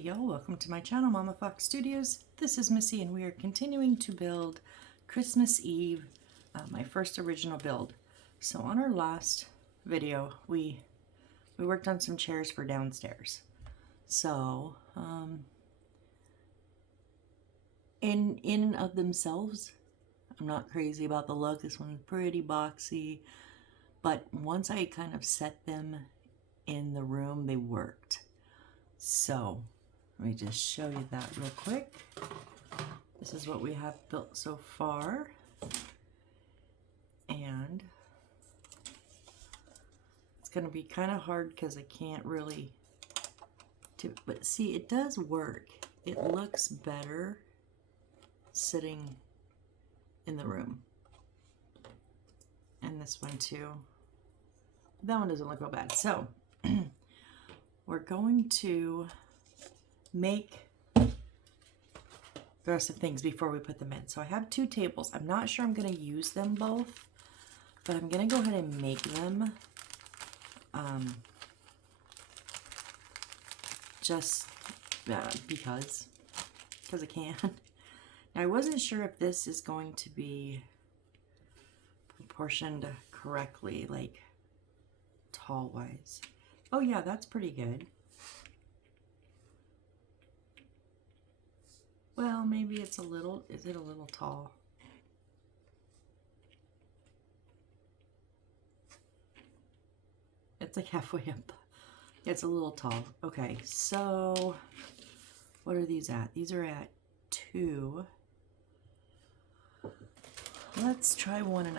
Y'all, welcome to my channel, Mama Fox Studios. This is Missy and we are continuing to build Christmas Eve, my first original build. So on our last video, we worked on some chairs for downstairs. So, in and of themselves, I'm not crazy about the look. This one's pretty boxy, but once I kind of set them in the room, they worked. So let me just show you that real quick. This is what we have built so far. And it's going to be kind of hard because I can't really but see, it does work. It looks better sitting in the room. And this one too. That one doesn't look real bad. So we're going to make the rest of things before we put them in. So I have two tables. I'm not sure I'm going to use them both, but I'm going to go ahead and make them just because I can. Now I wasn't sure if this is going to be proportioned correctly, like tall wise. Oh yeah, that's pretty good. Well, maybe it's a little, is it a little tall? It's like halfway up. It's a little tall. Okay, so what are these at? These are at 2. Let's try 1.5.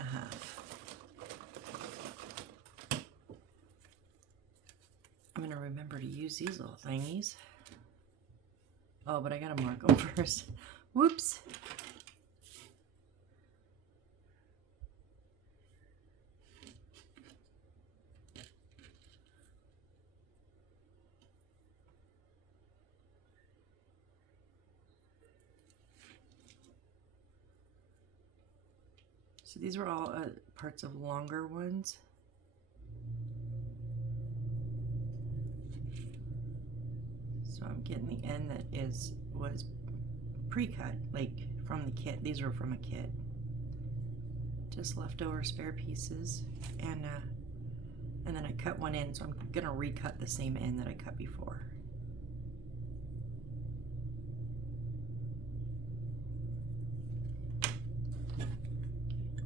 I'm gonna remember to use these little thingies. Oh, but I gotta mark them first. Whoops. So these were all parts of longer ones. So I'm getting the end that was pre-cut, like from the kit. These were from a kit. Just leftover spare pieces, and then I cut one in, so I'm gonna recut the same end that I cut before.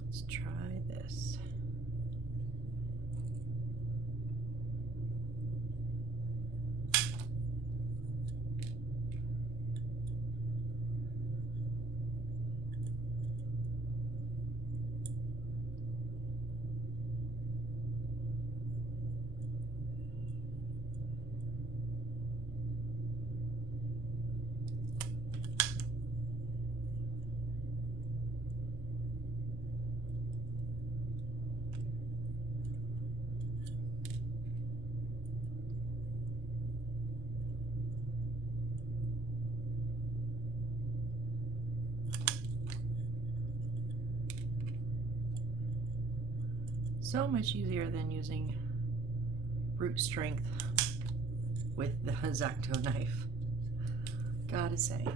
Let's try this. So much easier than using brute strength with the X-Acto knife, gotta say.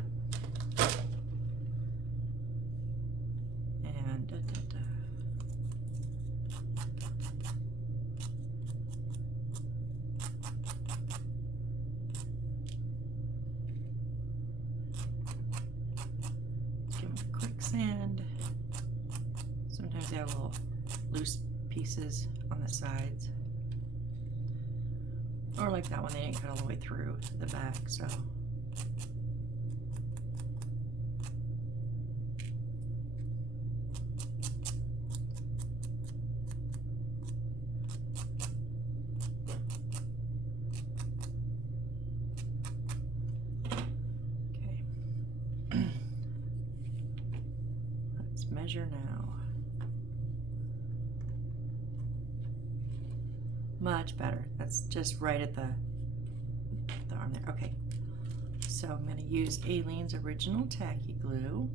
And give them a quick sand. Sometimes they have little loose pieces on the sides, or like that one, they didn't cut all the way through the back, so okay. Let's measure now. Much better. That's just right at the arm there. Okay. So I'm going to use Aleene's Original Tacky Glue.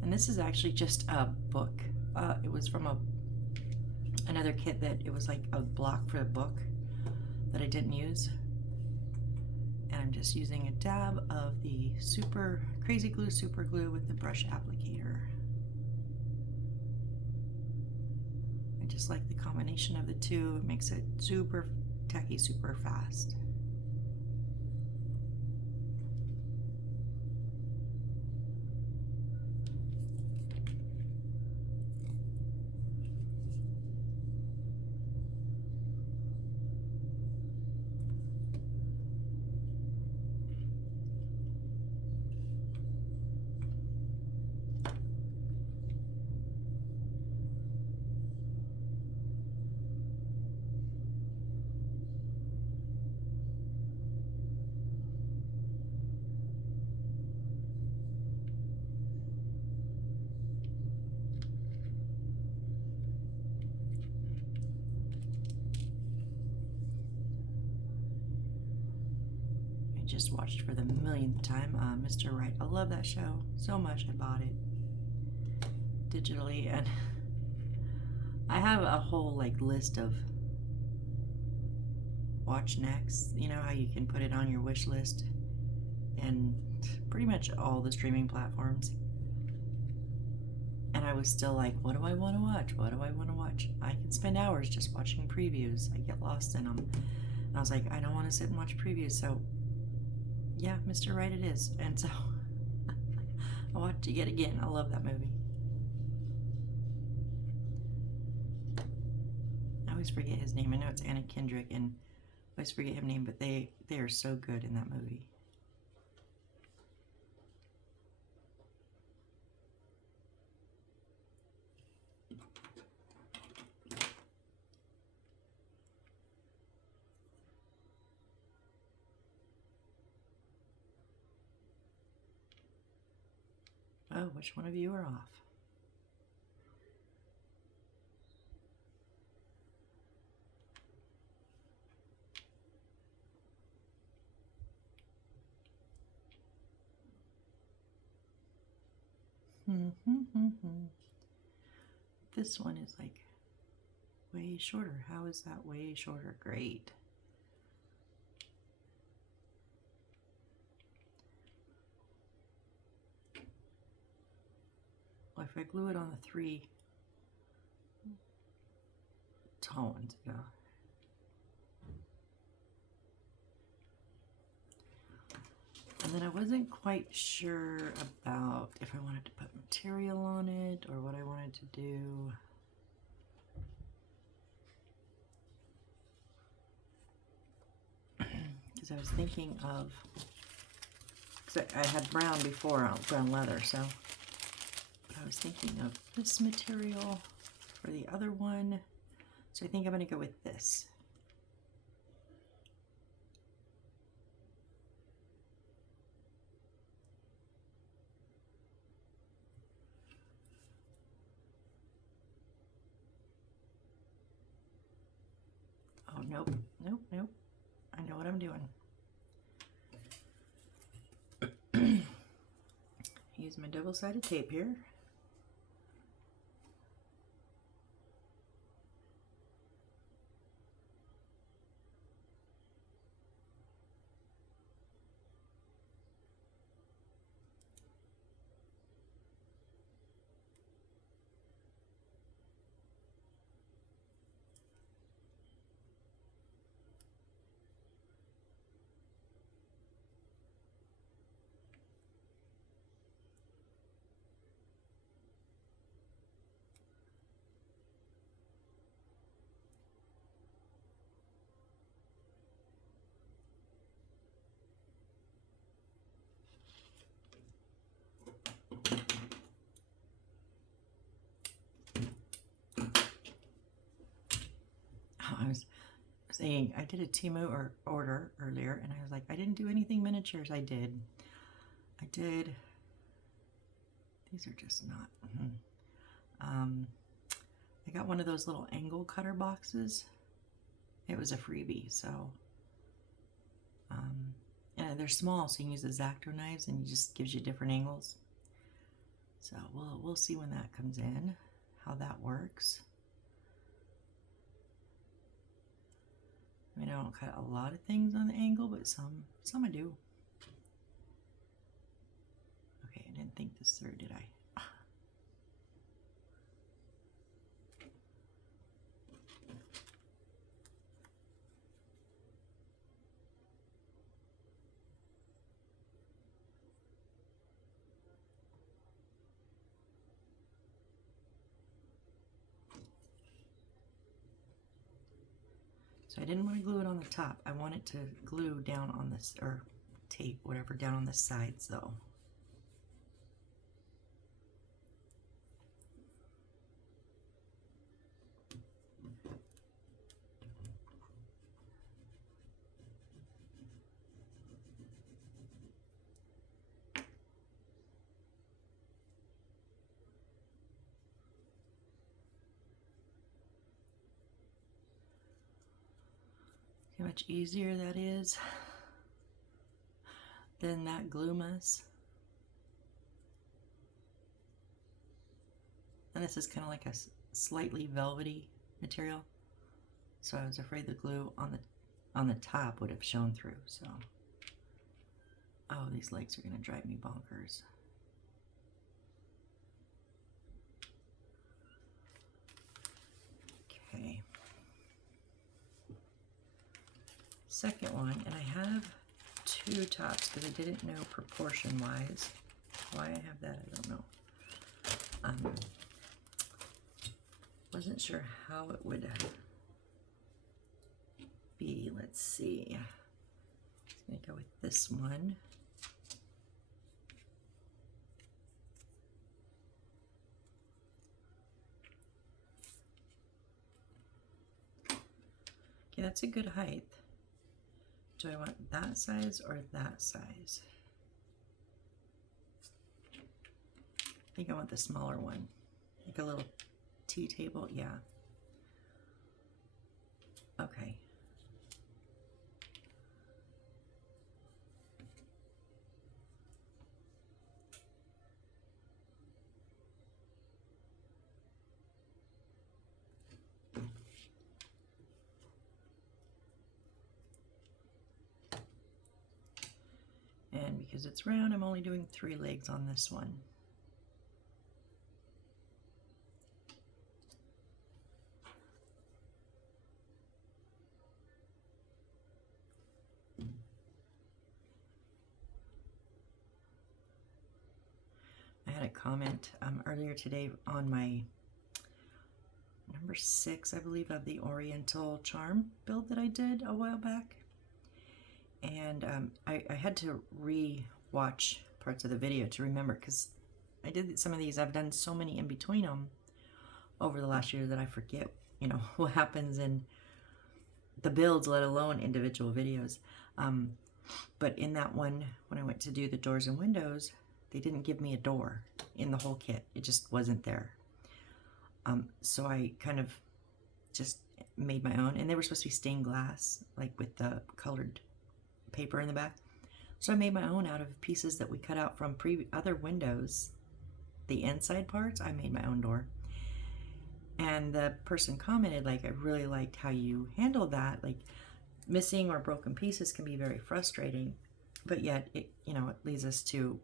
And this is actually just a book. It was from another kit that it was like a block for the book that I didn't use. And I'm just using a dab of the Crazy Glue Super Glue with the brush applicator. I just like the combination of the two. It makes it super tacky, super fast. Just watched for the millionth time Mr. Right. I love that show so much. I bought it digitally, and I have a whole like list of watch next. You know how you can put it on your wish list and pretty much all the streaming platforms. And I was still like, what do I want to watch? What do I want to watch? I can spend hours just watching previews. I get lost in them. And I was like, I don't want to sit and watch previews, so yeah, Mr. Right it is. And so I watched it yet again. I love that movie. I always forget his name. I know it's Anna Kendrick, and I always forget his name, but they are so good in that movie. Oh, which one of you are off? This one is like way shorter. How is that way shorter? Great. Well, if I glue it on the 3 tones, yeah. And then I wasn't quite sure about if I wanted to put material on it or what I wanted to do. Because I was thinking of, because I had brown before, brown leather, so I was thinking of this material for the other one. So I think I'm going to go with this. Oh, nope, nope, nope. I know what I'm doing. Use my double-sided tape here. I was saying I did a Temu order earlier, and I was like, I didn't do anything miniatures. I did. These are just not. I got one of those little angle cutter boxes. It was a freebie, so and they're small, so you can use the X-Acto knives, and it just gives you different angles. So we'll see when that comes in, how that works. don't cut a lot of things on the angle, but some I do. Okay, I didn't think this through, did I? So I didn't want to glue it on the top. I want it to glue down on this, or tape, whatever, down on the sides though. See how much easier that is than that glue mess. And this is kind of like a slightly velvety material, so I was afraid the glue on the top would have shown through. So, oh, these legs are going to drive me bonkers. Okay. Second one, and I have two tops because I didn't know proportion wise. Why I have that, I don't know. Wasn't sure how it would be. Let's see. I'm gonna go with this one. Okay, that's a good height. Do I want that size or that size? I think I want the smaller one, like a little tea table. Yeah. Okay. And because it's round, I'm only doing 3 legs on this one. I had a comment earlier today on my number 6, I believe, of the Oriental Charm build that I did a while back. And I had to re-watch parts of the video to remember, because I did some of these, I've done so many in between them over the last year that I forget, you know, what happens in the builds, let alone individual videos. But in that one, when I went to do the doors and windows, they didn't give me a door in the whole kit. It just wasn't there. So I kind of just made my own, and they were supposed to be stained glass, like with the colored paper in the back. So I made my own out of pieces that we cut out from other windows. The inside parts, I made my own door. And the person commented, like, I really liked how you handled that. Like, missing or broken pieces can be very frustrating, but yet it, you know, it leads us to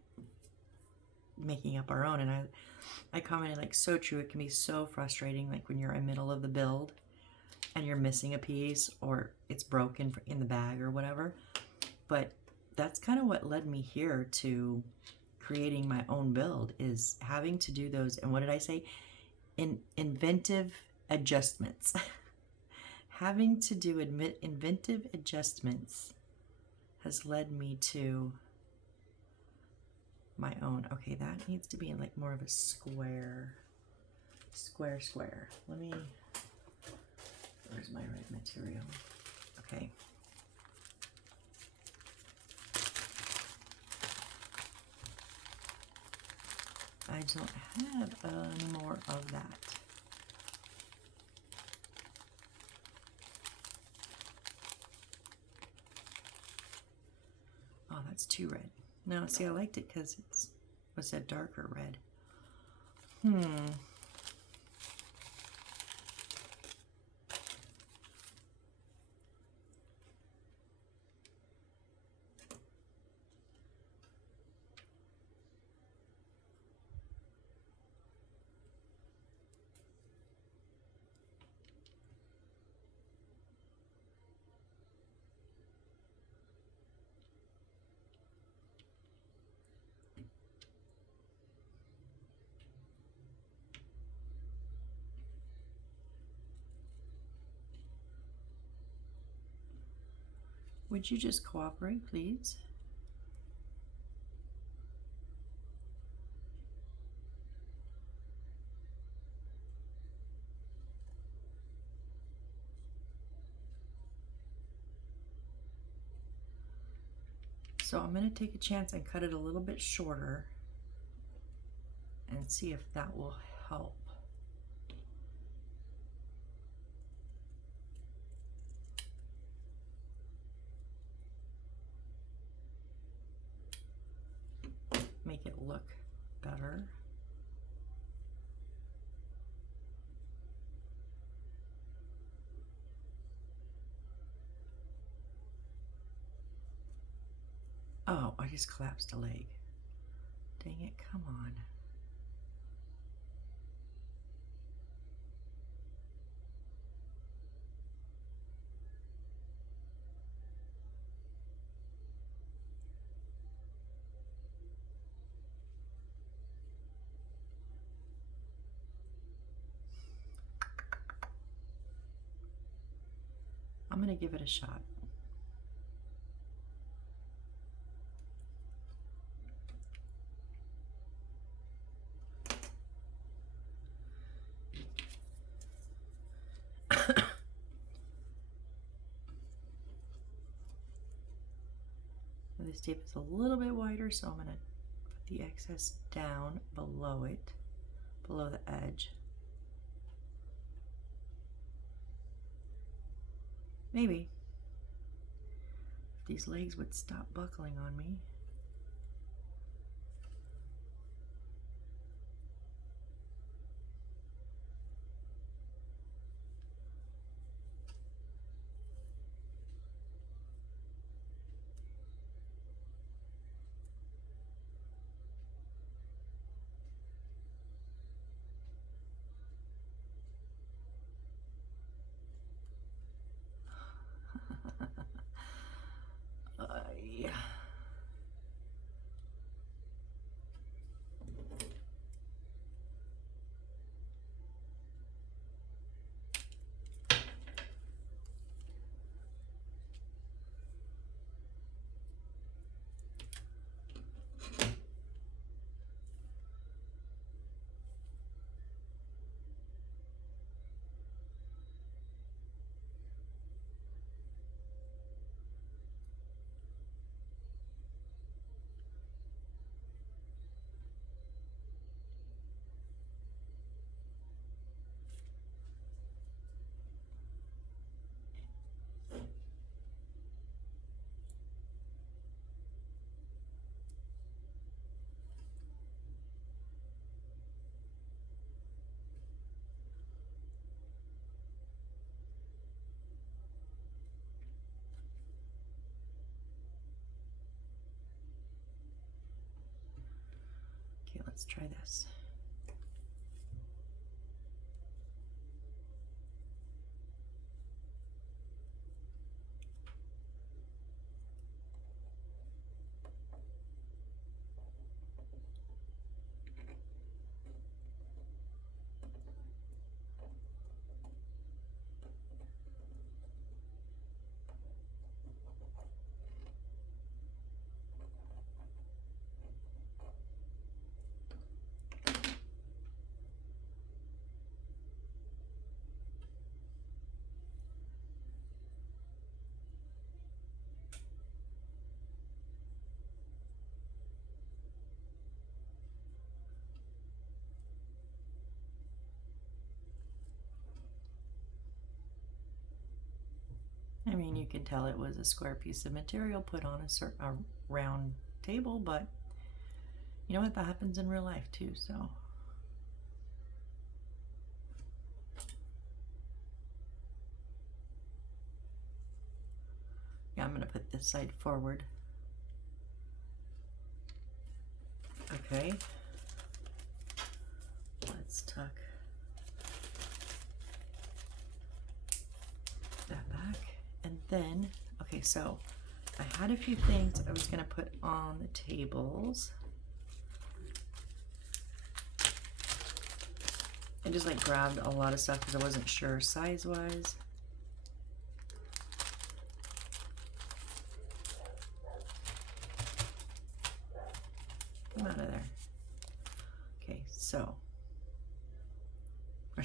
making up our own. And I commented, like, so true. It can be so frustrating, like when you're in the middle of the build and you're missing a piece or it's broken in the bag or whatever. But that's kind of what led me here to creating my own build, is having to do those, and what did I say? Inventive adjustments. Having to do inventive adjustments has led me to my own. Okay, that needs to be in like more of a square. Let me, where's my red material? Okay. I don't have any more of that. Oh, that's too red. No, see, I liked it because it was a darker red. Would you just cooperate, please? So I'm going to take a chance and cut it a little bit shorter and see if that will help. Make it look better. Oh, I just collapsed a leg. Dang it, come on. I'm going to give it a shot. This tape is a little bit wider, so I'm going to put the excess down below it, below the edge. Maybe if these legs would stop buckling on me. Yeah. Okay, let's try this. I mean, you can tell it was a square piece of material put on a round table, but you know what? That happens in real life too, so. Yeah, I'm going to put this side forward. Okay. Let's tuck that back. And then, okay, so I had a few things I was going to put on the tables. I just like grabbed a lot of stuff because I wasn't sure size-wise. Come out of there. Okay, so where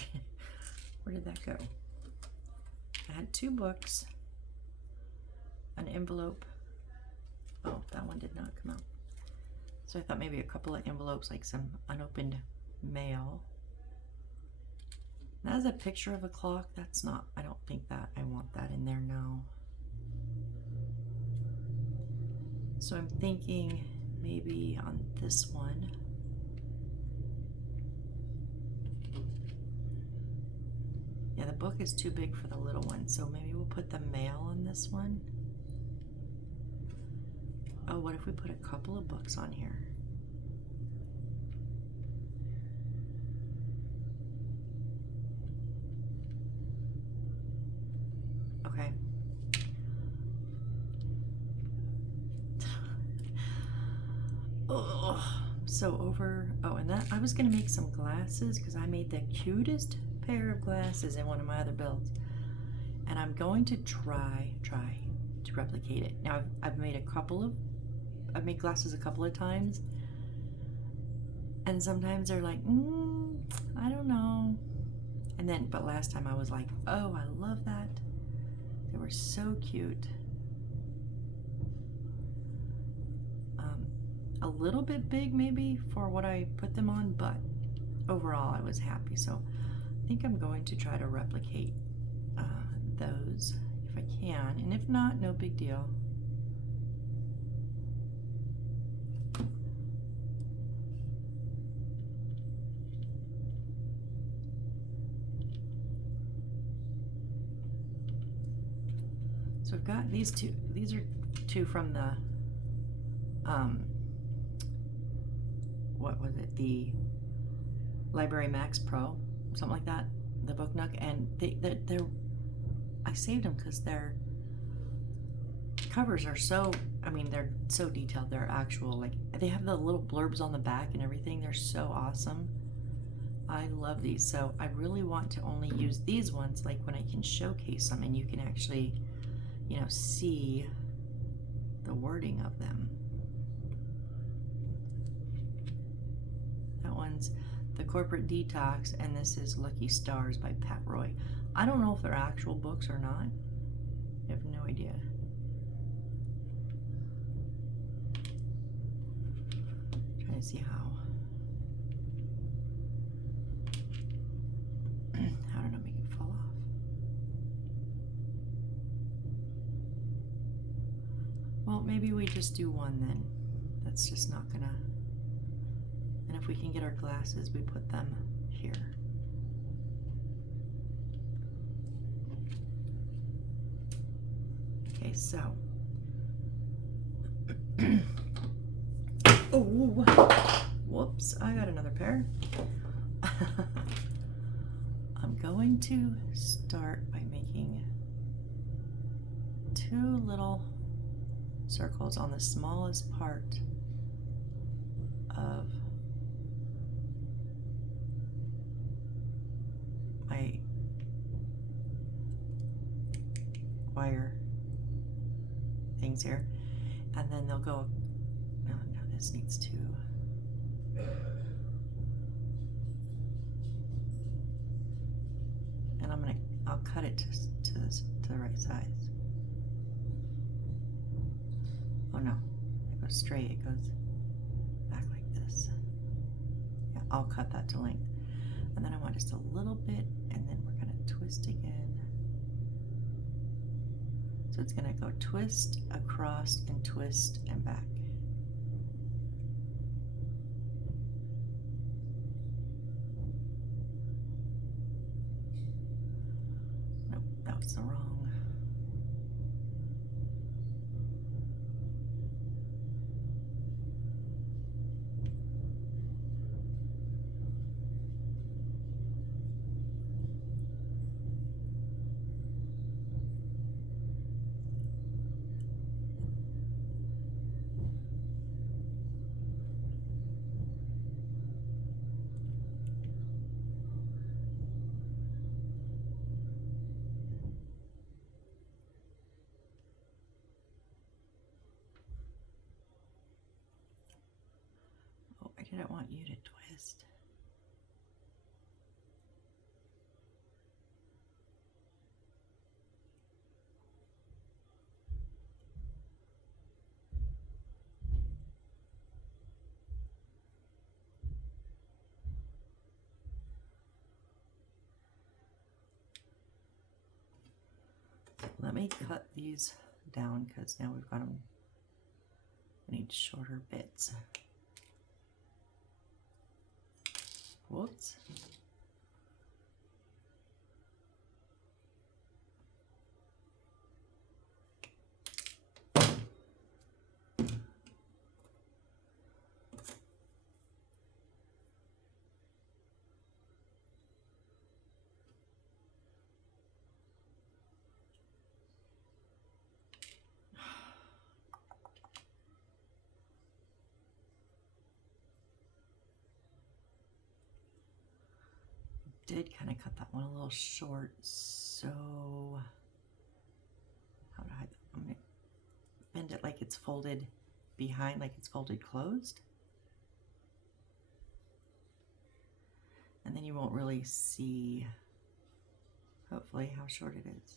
did that go? I had 2 books, an envelope. Oh, that one did not come out. So I thought maybe a couple of envelopes, like some unopened mail. That is a picture of a clock. That's not, I don't think that I want that in there now. So I'm thinking maybe on this one. Yeah, the book is too big for the little one, so maybe we'll put the mail on this one. Oh, what if we put a couple of books on here? Okay. Oh, so over, oh, and that, I was gonna make some glasses because I made the cutest pair of glasses in one of my other builds. And I'm going to try to replicate it. Now, I've made glasses a couple of times. And sometimes they're like, I don't know. And then, but last time I was like, oh, I love that. They were so cute. A little bit big maybe for what I put them on, but overall I was happy. So I think I'm going to try to replicate those if I can. And if not, no big deal. So I've got these two. These are 2 from the, what was it? The Library Max Pro, something like that. The Book Nook, and they're I saved them because their covers are so, I mean, they're so detailed. They're actual, like, they have the little blurbs on the back and everything. They're so awesome. I love these. So I really want to only use these ones, like when I can showcase them and you can actually, you know, see the wording of them. That one's The Corporate Detox, and this is Lucky Stars by Pat Roy. I don't know if they're actual books or not. I have no idea. Trying to see how to not make it fall off. Well, maybe we just do one then. That's just not gonna. And if we can get our glasses, we put them here. Okay, so. Oh, whoops, I got another pair. I'm going to start by making 2 little circles on the smallest part of my wire things here, and then they'll go, no, this needs to, and I'll cut it to the right size. Oh no, it goes straight, it goes back like this. Yeah, I'll cut that to length. And then I want just a little bit, and then we're gonna twist again. So it's gonna go twist, across, and twist, and back. Nope, that was the wrong. did I want you to twist? Let me cut these down because now we've got them. We need shorter bits. Whoops. Did kind of cut that one a little short, so how do I? I'm gonna bend it like it's folded behind, like it's folded closed, and then you won't really see, hopefully, how short it is.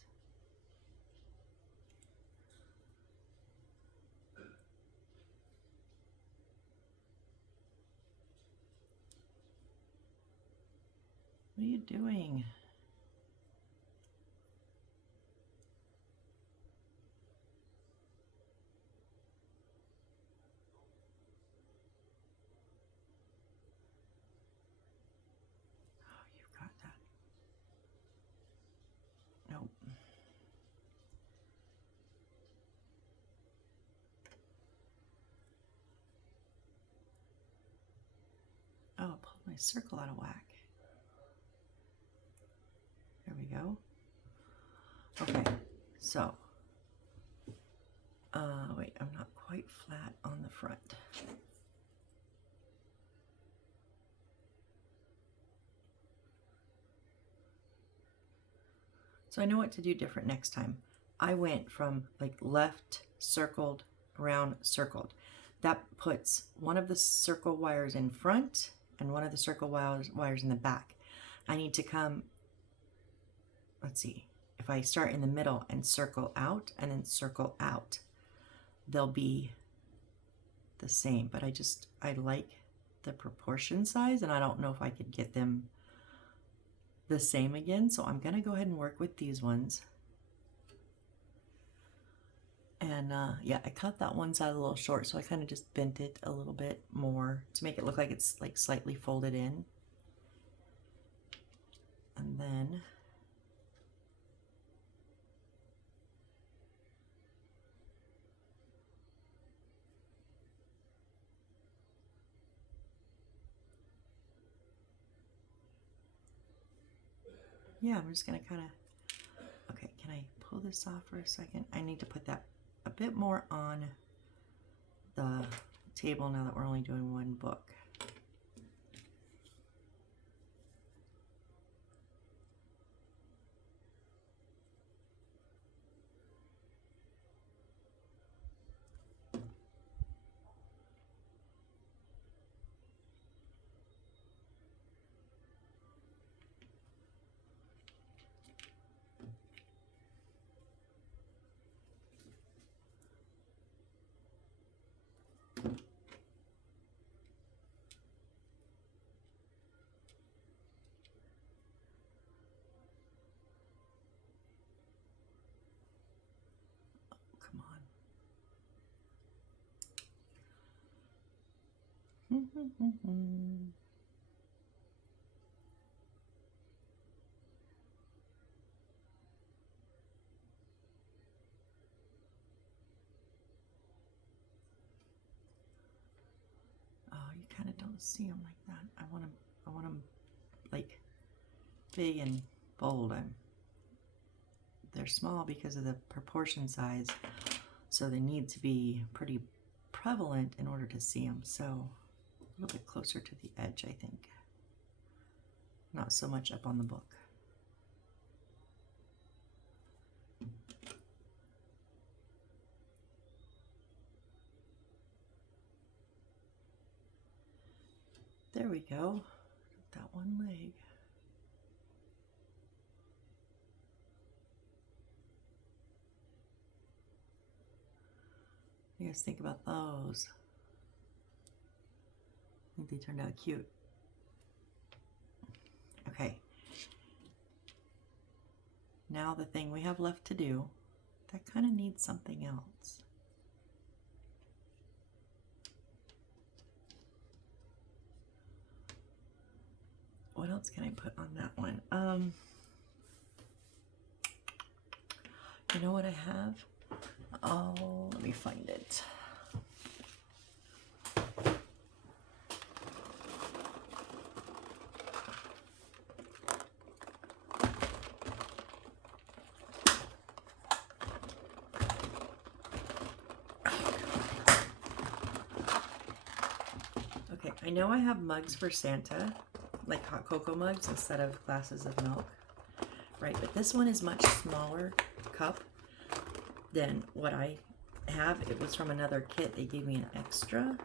What are you doing? Oh, you've got that. Nope. Oh, I pulled my circle out of whack. There we go. Okay, so, wait, I'm not quite flat on the front. So I know what to do different next time. I went from like left, circled, round, circled. That puts one of the circle wires in front and one of the circle wires in the back. I need to come, let's see, if I start in the middle and circle out and then circle out, they'll be the same, but I like the proportion size and I don't know if I could get them the same again, so I'm gonna go ahead and work with these ones. And yeah, I cut that one side a little short, so I kind of just bent it a little bit more to make it look like it's like slightly folded in. And then yeah, I'm just gonna kind of, okay, can I pull this off for a second? I need to put that a bit more on the table now that we're only doing one book. Come on. Oh, you kind of don't see them like that. I want them like big and bold. They're small because of the proportion size, so they need to be pretty prevalent in order to see them. So a little bit closer to the edge, I think. Not so much up on the book. there we go. That one leg. What do you guys think about those? I think they turned out cute. Okay. Now the thing we have left to do, that kind of needs something else. What else can I put on that one? You know what I have? Oh, let me find it. Okay, I know I have mugs for Santa, like hot cocoa mugs instead of glasses of milk, right? But this one is much smaller cup than what I have. It was from another kit. They gave me an extra.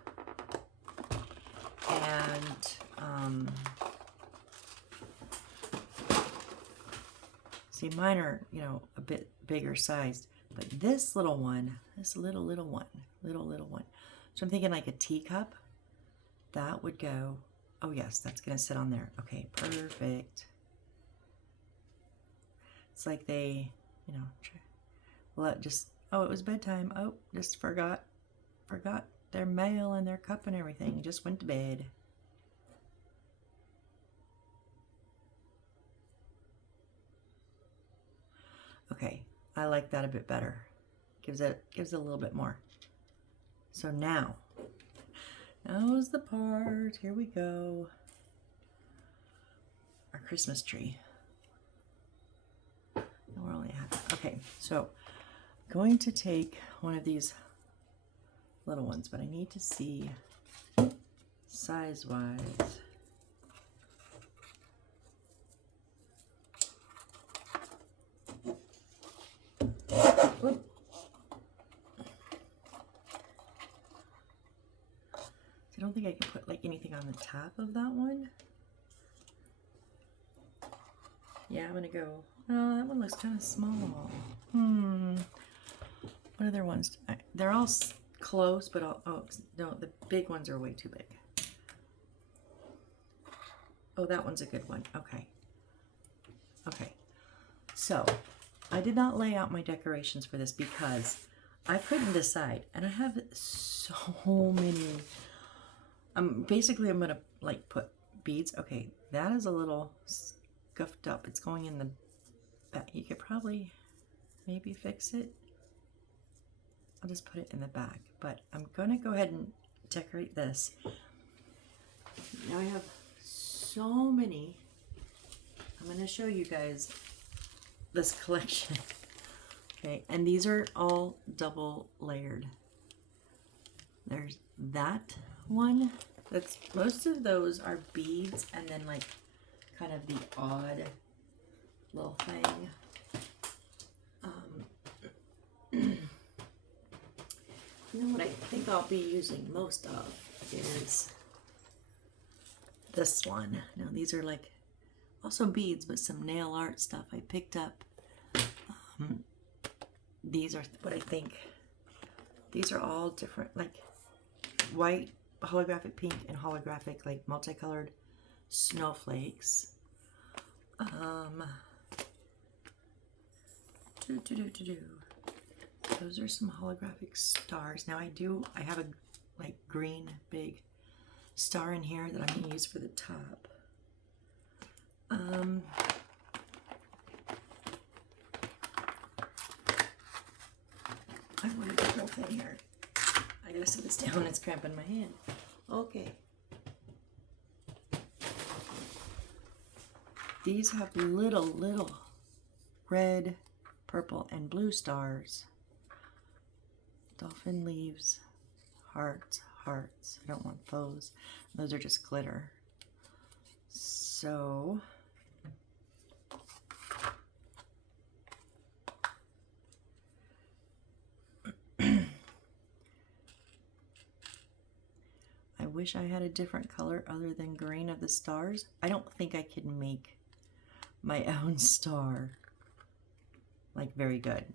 And see, mine are, you know, a bit bigger sized, but this little one, this little one. So I'm thinking like a teacup. That would go, oh yes, that's gonna sit on there. Okay, perfect. It's like they, you know, well, just, oh, it was bedtime. Oh, just forgot their mail and their cup and everything. Just went to bed. Okay, I like that a bit better. Gives it a little bit more. So now's the part. Here we go. Our Christmas tree. We're only at, okay, so I'm going to take one of these little ones, but I need to see size-wise. Oop. I don't think I can put like anything on the top of that one. Yeah, I'm gonna go, oh, that one looks kind of small. What other ones? They're all close, but oh no, the big ones are way too big. Oh, that one's a good one. Okay. Okay. So I did not lay out my decorations for this because I couldn't decide, and I have so many. Basically I'm gonna like put beads. Okay, that is a little scuffed up. It's going in the back. You could probably maybe fix it. I'll just put it in the back, but I'm gonna go ahead and decorate this. Now I have so many. I'm gonna show you guys this collection. Okay, and these are all double layered. There's that one. That's, most of those are beads and then like kind of the odd little thing. You know what I think I'll be using most of is this one. Now these are like also beads, but some nail art stuff I picked up. These are what I think. These are all different, like white, holographic pink, and holographic like multicolored snowflakes. Those are some holographic stars. Now I have a like green big star in here that I'm going to use for the top. I wanted the whole thing here. I gotta set this down, it's cramping my hand. Okay. These have little red, purple, and blue stars. Dolphin leaves, hearts. I don't want those. Those are just glitter. So I wish I had a different color other than green of the stars. I don't think I can make my own star like very good.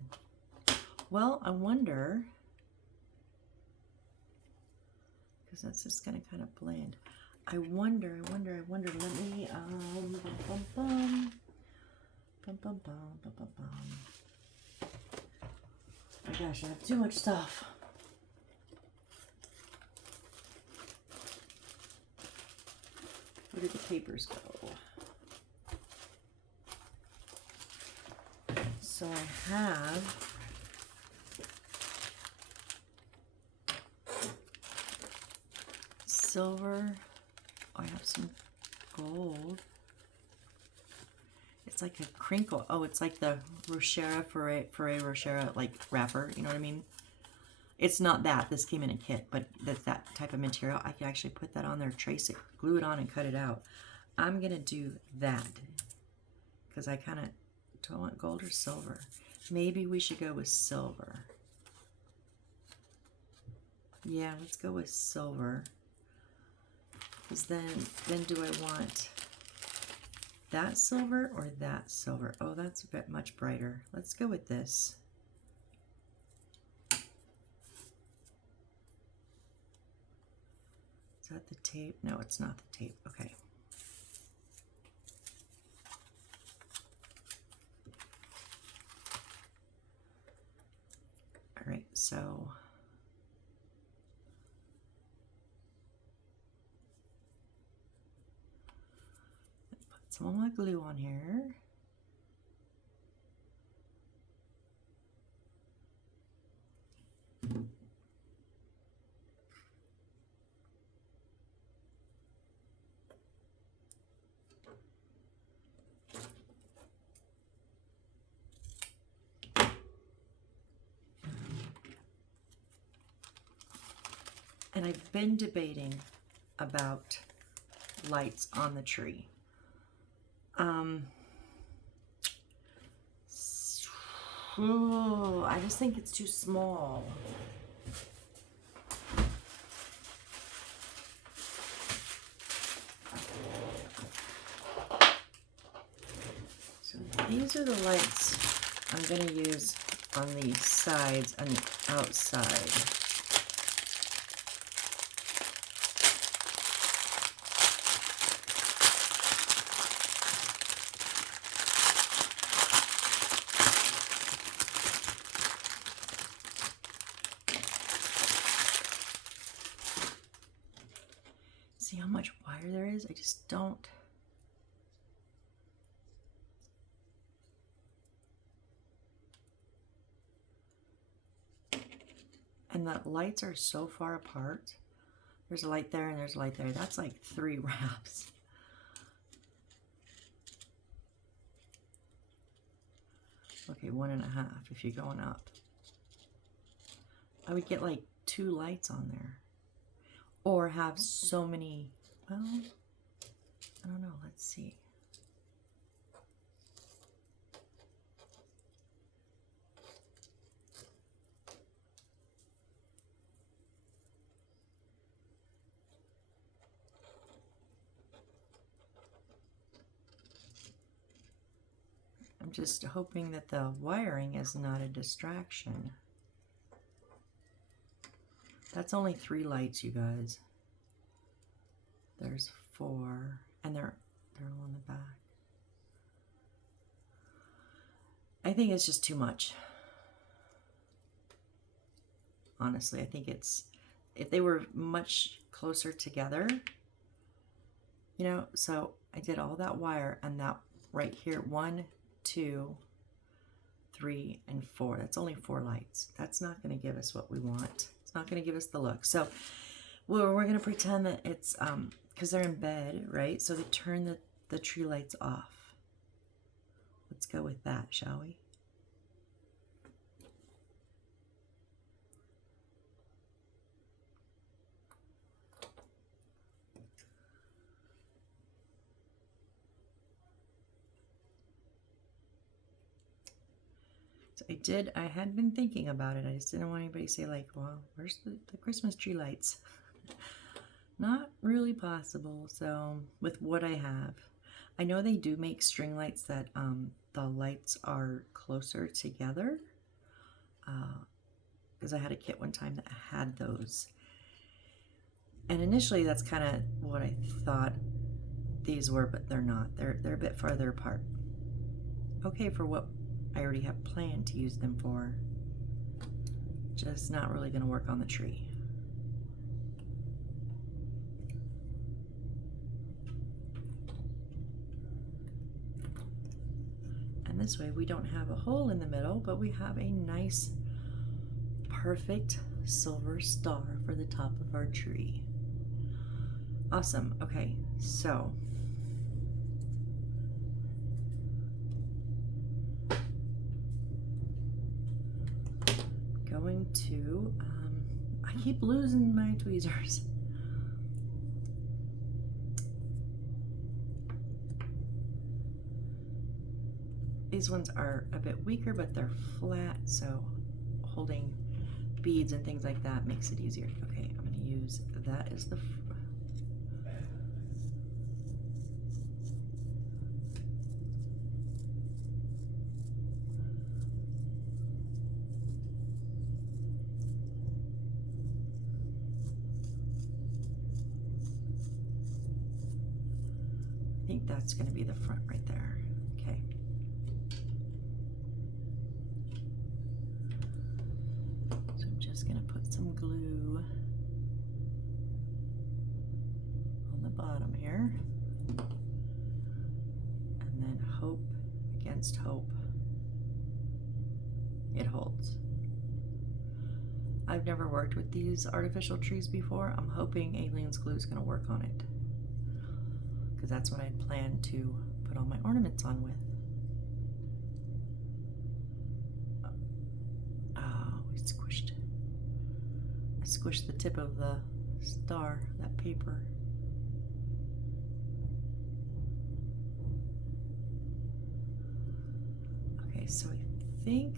Well, I wonder, because that's just going to kind of blend. I wonder, let me, bum, bum, bum. Bum, bum, bum, bum, bum, bum. Oh my gosh, I have too much stuff. Where did the papers go? So I have silver. I have some gold. It's like a crinkle. Oh, it's like the Rochera Ferré Rochera like wrapper. You know what I mean? It's not that. This came in a kit, but that's that type of material. I can actually put that on there, trace it, glue it on, and cut it out. I'm going to do that because I kind of don't want gold or silver. Maybe we should go with silver. Yeah, let's go with silver. Because then do I want that silver or that silver? Oh, that's a bit much brighter. Let's go with this. Is that the tape? No, it's not the tape. Okay. All right, so put some of my glue on here. And I've been debating about lights on the tree. I just think it's too small. So these are the lights I'm going to use on the sides and the outside. See how much wire there is? I just don't. And the lights are so far apart. There's a light there and there's a light there. That's like 3 wraps. Okay, 1.5 if you're going up. I would get like 2 lights on there. Or have so many, well, I don't know, let's see. I'm just hoping that the wiring is not a distraction. That's only 3 lights, you guys. There's 4, and they're all on the back. I think it's just too much. Honestly, I think it's, if they were much closer together, you know, so I did all that wire and that right here, 1, 2, 3, and 4. That's only 4 lights. That's not going to give us what we want. It's not going to give us the look. So we're going to pretend that it's, because they're in bed, right? So they turn the tree lights off. Let's go with that, shall we? So I had been thinking about it. I just didn't want anybody to say like, well, where's the Christmas tree lights? not really possible. So with what I have, I know they do make string lights that the lights are closer together, because I had a kit one time that had those. And initially that's kind of what I thought these were, but they're not. They're a bit farther apart. Okay, for what I already have planned to use them for. Just not really going to work on the tree. And this way we don't have a hole in the middle, but we have a nice, perfect silver star for the top of our tree. Awesome. Okay, so going to, I keep losing my tweezers. These ones are a bit weaker, but they're flat, so holding beads and things like that makes it easier. Okay, I'm going to use that as the I think that's going to be the front right there. Okay. So I'm just going to put some glue on the bottom here. And then hope against hope it holds. I've never worked with these artificial trees before. I'm hoping Alien's glue is going to work on it, because that's what I'd planned to put all my ornaments on with. Oh, we squished. I squished the tip of the star, that paper. Okay, so I think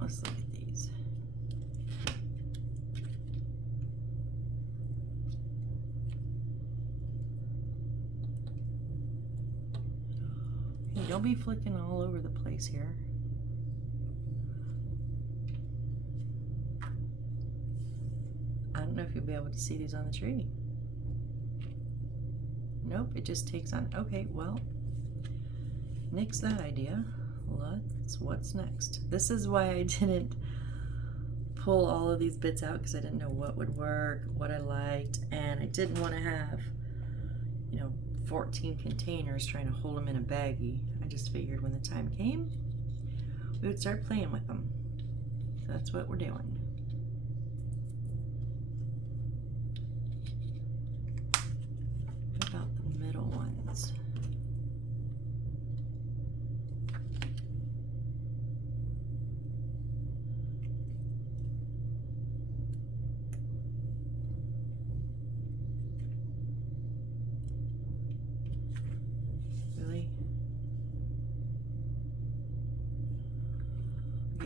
let's look at these. Hey, don't be flicking all over the place here. I don't know if you'll be able to see these on the tree. Nope, it just takes on. Okay, well, nix that idea. What's next? This is why I didn't pull all of these bits out, because I didn't know what would work, what I liked, and I didn't want to have, 14 containers trying to hold them in a baggie. I just figured when the time came, we would start playing with them. So that's what we're doing. What about the middle ones?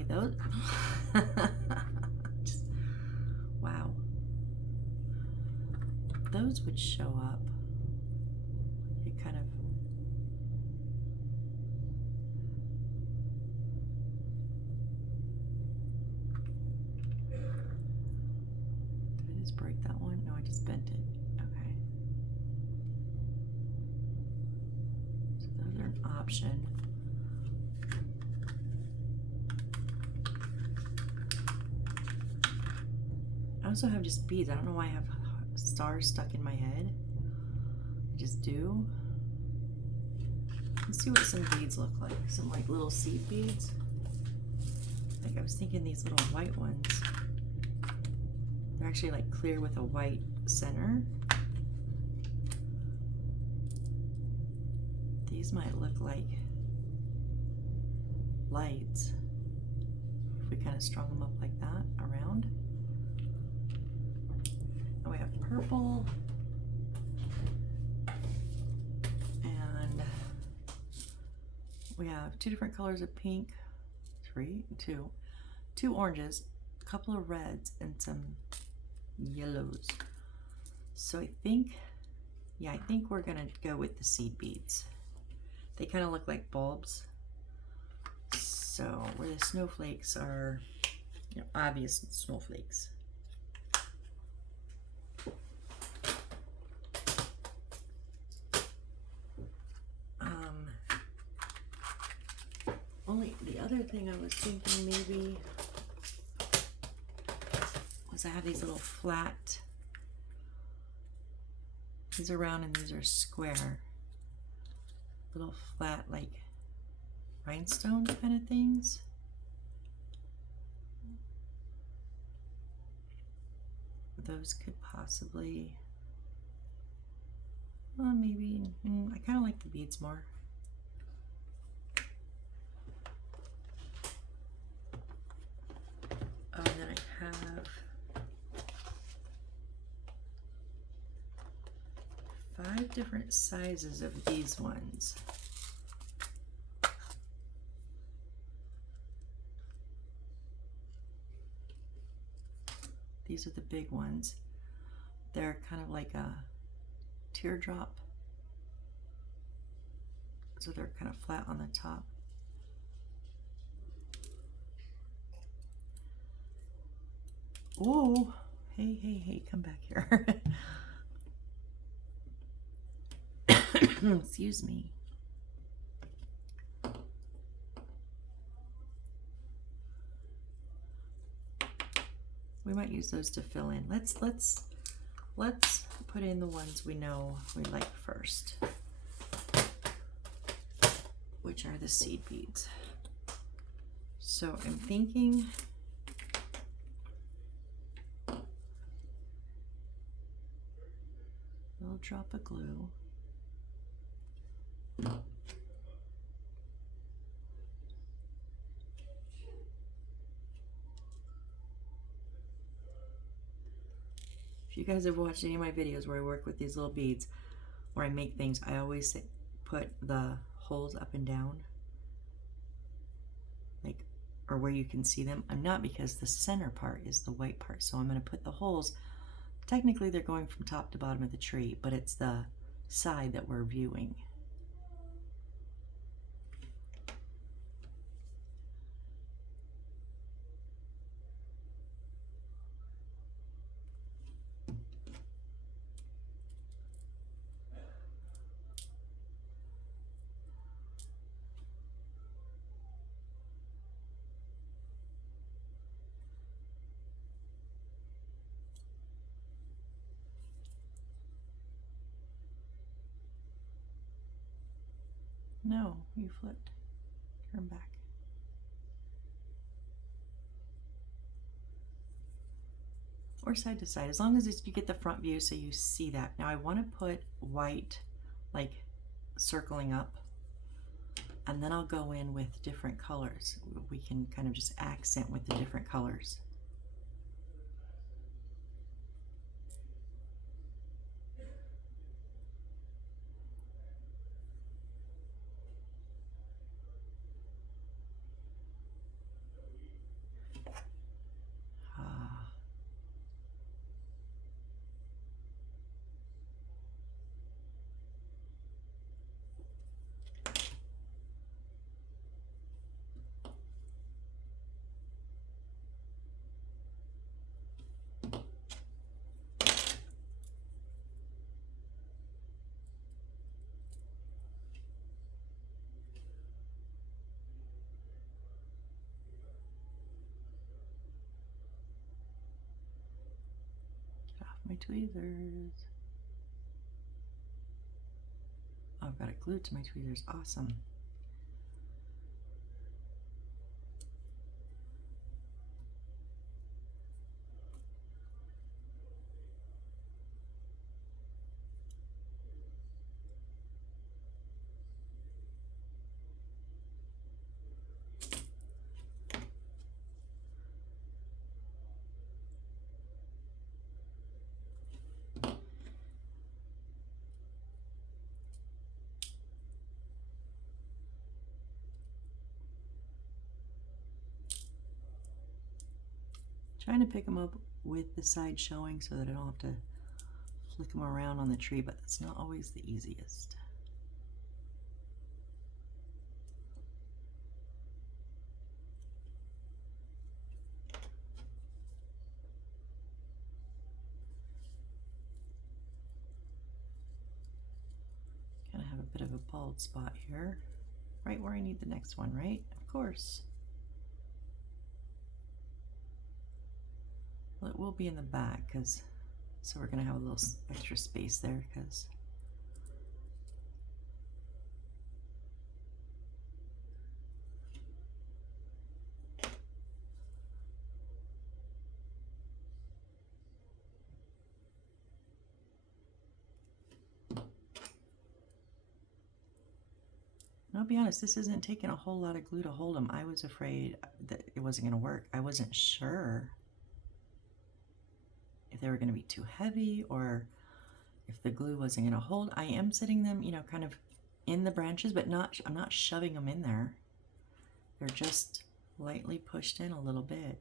Those, just, wow, those would show up. You kind of, did I just break that one? No, I just bent it. Okay, so those are an option. I also have just beads. I don't know why I have stars stuck in my head. I just do. Let's see what some beads look like. Some like little seed beads. Like I was thinking these little white ones. They're actually like clear with a white center. These might look like lights if we kind of strung them up like that around. we have purple. And we have 2 different colors of pink, 2 oranges, a couple of reds, and some yellows. So I think we're gonna go with the seed beads. They kind of look like bulbs. So where the snowflakes are, you know, obvious snowflakes. Only the other thing I was thinking maybe was I have these little flat, these are round and these are square, little flat like rhinestone kind of things. Those could possibly, well, maybe, I kind of like the beads more. And then I have 5 different sizes of these ones. These are the big ones. They're kind of like a teardrop. So they're kind of flat on the top. Oh, hey, come back here. Excuse me. We might use those to fill in. Let's put in the ones we know we like first, which are the seed beads. So I'm thinking a little drop of glue. If you guys have watched any of my videos where I work with these little beads, where I make things, I always say, put the holes up and down, like, or where you can see them. I'm not, because the center part is the white part, so I'm going to put the holes, technically they're going from top to bottom of the tree, but it's the side that we're viewing. No, you flipped. Turn back. Or side to side, as long as you get the front view so you see that. Now I want to put white, like circling up, and then I'll go in with different colors. We can kind of just accent with the different colors. My tweezers. Oh, I've got it glued to my tweezers. Awesome. Trying to pick them up with the side showing so that I don't have to flick them around on the tree, but that's not always the easiest. Kind of have a bit of a bald spot here, right where I need the next one, right? Of course. Well, it will be in the back, so we're going to have a little extra space there, because I'll be honest, this isn't taking a whole lot of glue to hold them. I was afraid that it wasn't going to work. I wasn't sure if they were going to be too heavy or if the glue wasn't going to hold. I am setting them, you know, kind of in the branches, but I'm not shoving them in there. They're just lightly pushed in a little bit.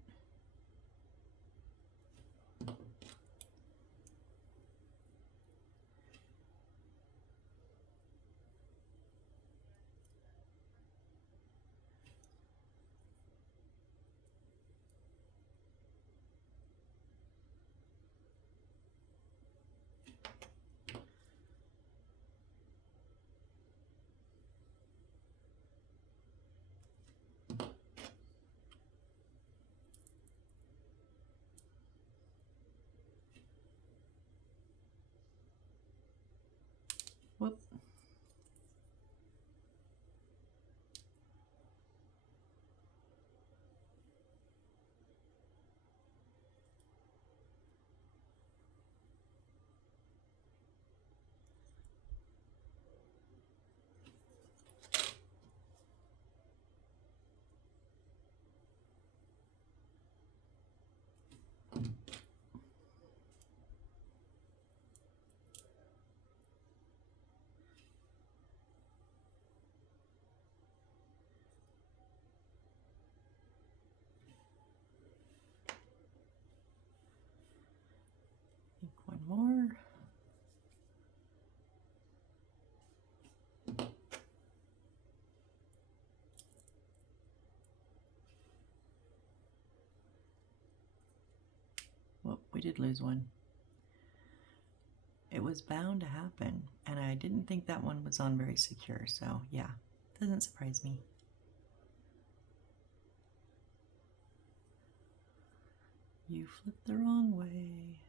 Whoop. One more. Well, we did lose one. It was bound to happen, and I didn't think that one was on very secure, so yeah, doesn't surprise me. You flipped the wrong way.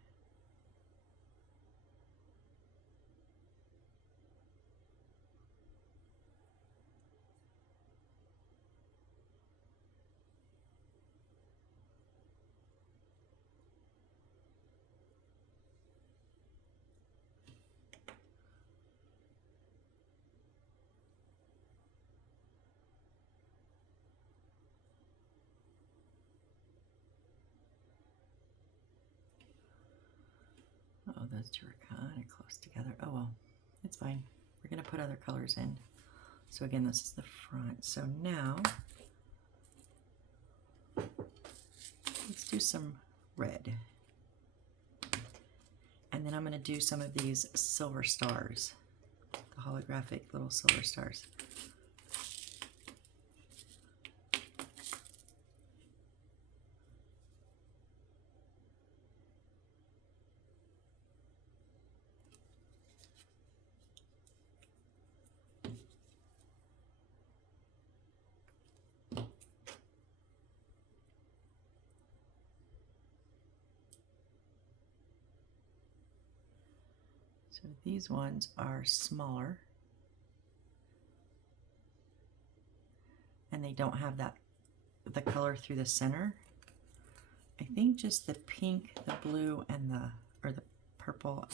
Oh, those two are kind of close together. Oh well, it's fine. We're going to put other colors in. So again, this is the front. So now, let's do some red. And then I'm going to do some of these silver stars, the holographic little silver stars. So these ones are smaller, and they don't have the color through the center. I think just the pink, the blue, and the purple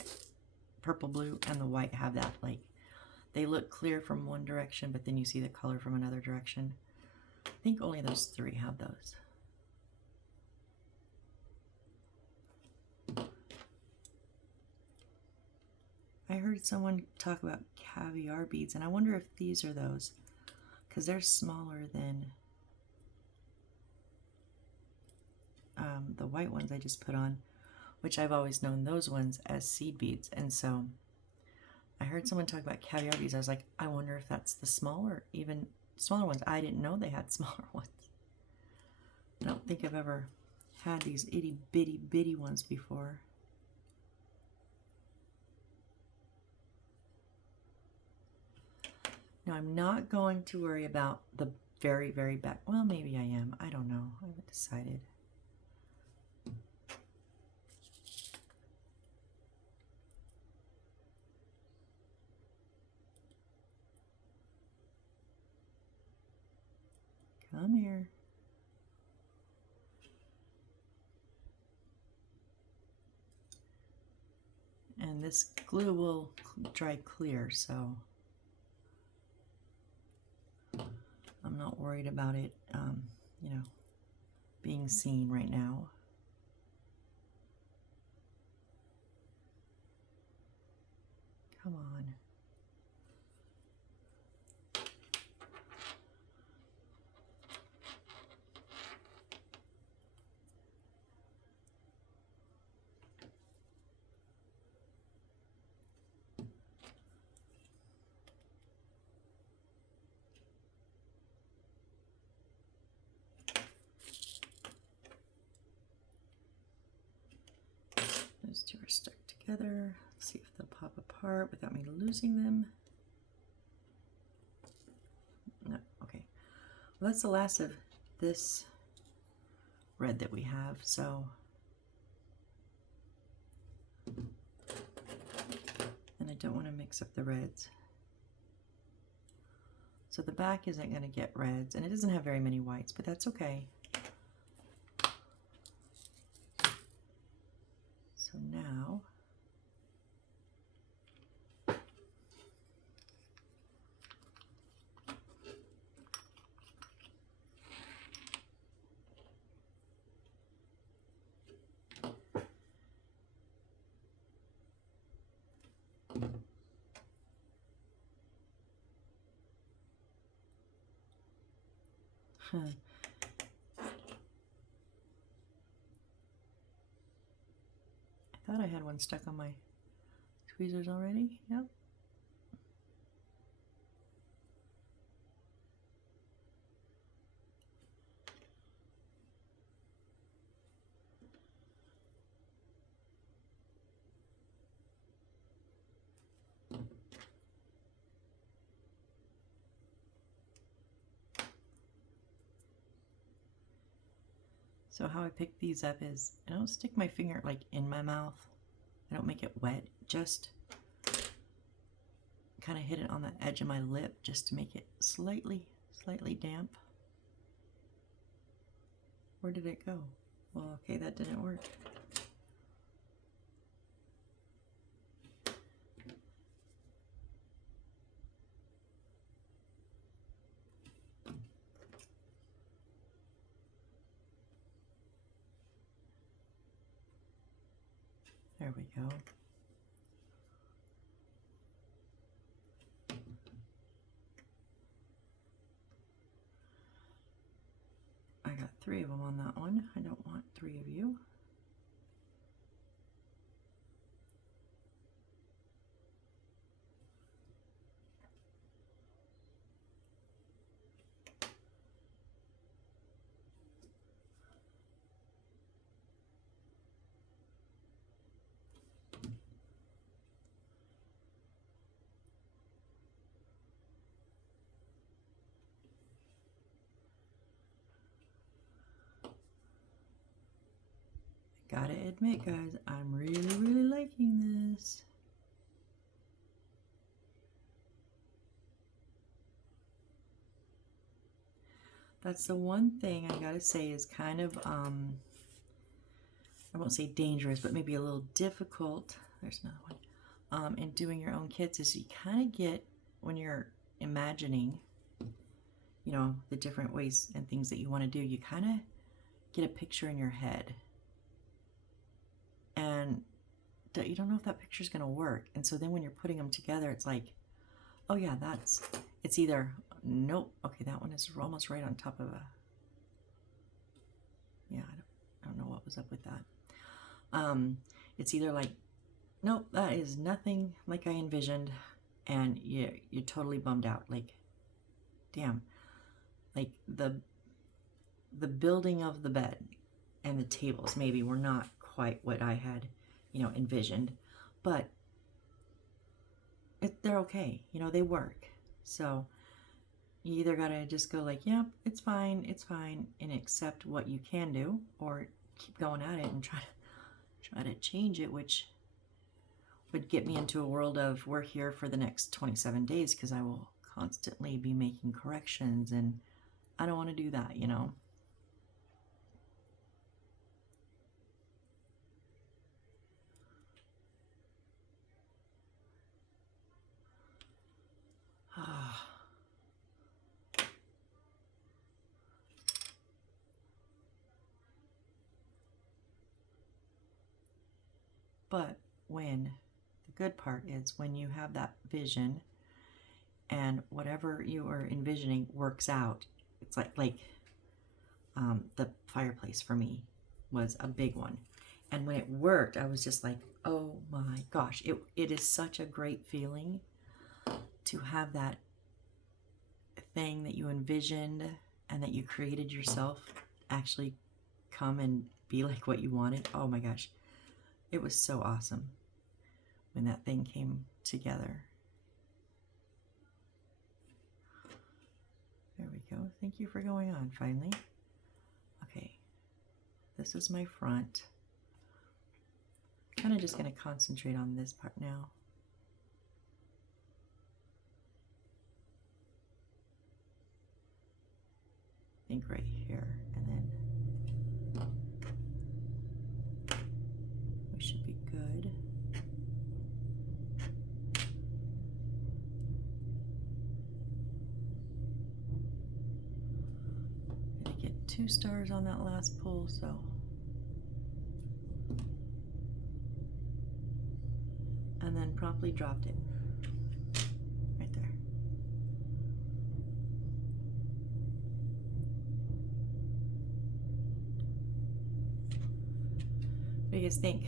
blue and the white have that, like, they look clear from one direction, but then you see the color from another direction. I think only those three have those. I heard someone talk about caviar beads, and I wonder if these are those, because they're smaller than the white ones I just put on, which I've always known those ones as seed beads. And so I heard someone talk about caviar beads. I was like, I wonder if that's the smaller, even smaller ones. I didn't know they had smaller ones. I don't think I've ever had these itty bitty bitty ones before. Now I'm not going to worry about the very, very back. Well, maybe I am. I don't know. I haven't decided. Come here. And this glue will dry clear, so I'm not worried about it, you know, being seen right now. Come on. Those two are stuck together. Let's see if they'll pop apart without me losing them. No, okay. Well, that's the last of this red that we have, so. And I don't want to mix up the reds. So the back isn't going to get reds, and it doesn't have very many whites, but that's okay. So now, I thought I had one stuck on my tweezers already. Yep. So how I pick these up is I don't stick my finger like in my mouth. I don't make it wet, just kind of hit it on the edge of my lip just to make it slightly damp. Where did it go? Well, okay, that didn't work. There we go. I got 3 of them on that one. I don't want 3 of you. Gotta admit, guys, I'm really liking this. That's the one thing I gotta say is kind of, I won't say dangerous, but maybe a little difficult. There's another one. In doing your own kits is you kind of get, when you're imagining, you know, the different ways and things that you want to do, you kind of get a picture in your head. And you don't know if that picture is going to work. And so then when you're putting them together, it's like, oh yeah, it's either, nope, okay, that one is almost right on top of a, yeah, I don't know what was was up with that. It's either like, nope, that is nothing like I envisioned, and you're totally bummed out. Like, damn, like the building of the bed and the tables maybe were not quite what I had, envisioned, but they're okay. They work. So you either gotta just go like, yep, it's fine, and accept what you can do, or keep going at it and try to change it, which would get me into a world of we're here for the next 27 days because I will constantly be making corrections, and I don't want to do that, But the good part is when you have that vision and whatever you are envisioning works out. It's like the fireplace for me was a big one. And when it worked, I was just like, oh my gosh, it is such a great feeling to have that thing that you envisioned and that you created yourself actually come and be like what you wanted. Oh my gosh. It was so awesome when that thing came together. There we go. Thank you for going on finally. Okay. This is my front. Kind of just going to concentrate on this part now. I think right here, and then we should be good. I did get 2 stars on that last pull, so. And then promptly dropped it right there. What do you guys think?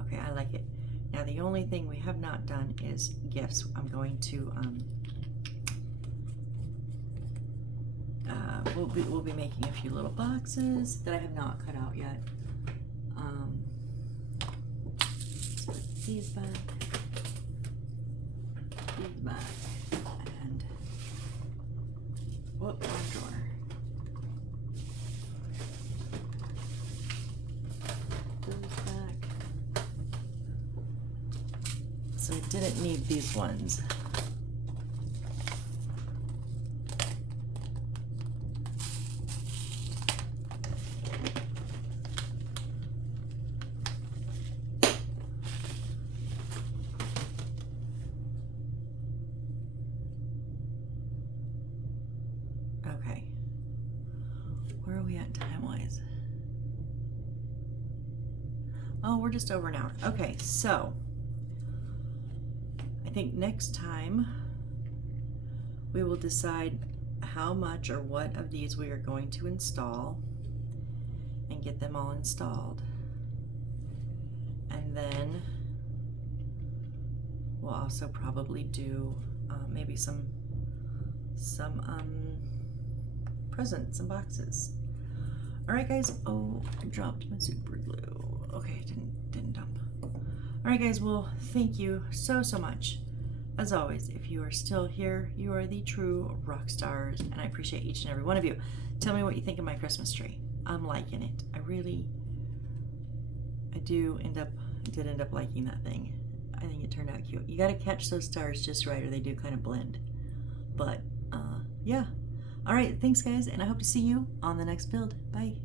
Okay, I like it. Now the only thing we have not done is gifts. I'm going to we'll be making a few little boxes that I have not cut out yet. Let's put these back, and whoop, wrong drawer. Those back. So I didn't need these ones. Okay. Where are we at time-wise? Oh, we're just over an hour. Okay, so I think next time we will decide how much or what of these we are going to install and get them all installed. And then we'll also probably do maybe some presents and boxes. All right, guys. Oh, I dropped my super glue. Okay, didn't dump. All right, guys. Well, thank you so much. As always, if you are still here, you are the true rock stars, and I appreciate each and every one of you. Tell me what you think of my Christmas tree. I'm liking it. I did end up liking that thing. I think it turned out cute. You got to catch those stars just right, or they do kind of blend. But yeah. All right, thanks guys, and I hope to see you on the next build. Bye.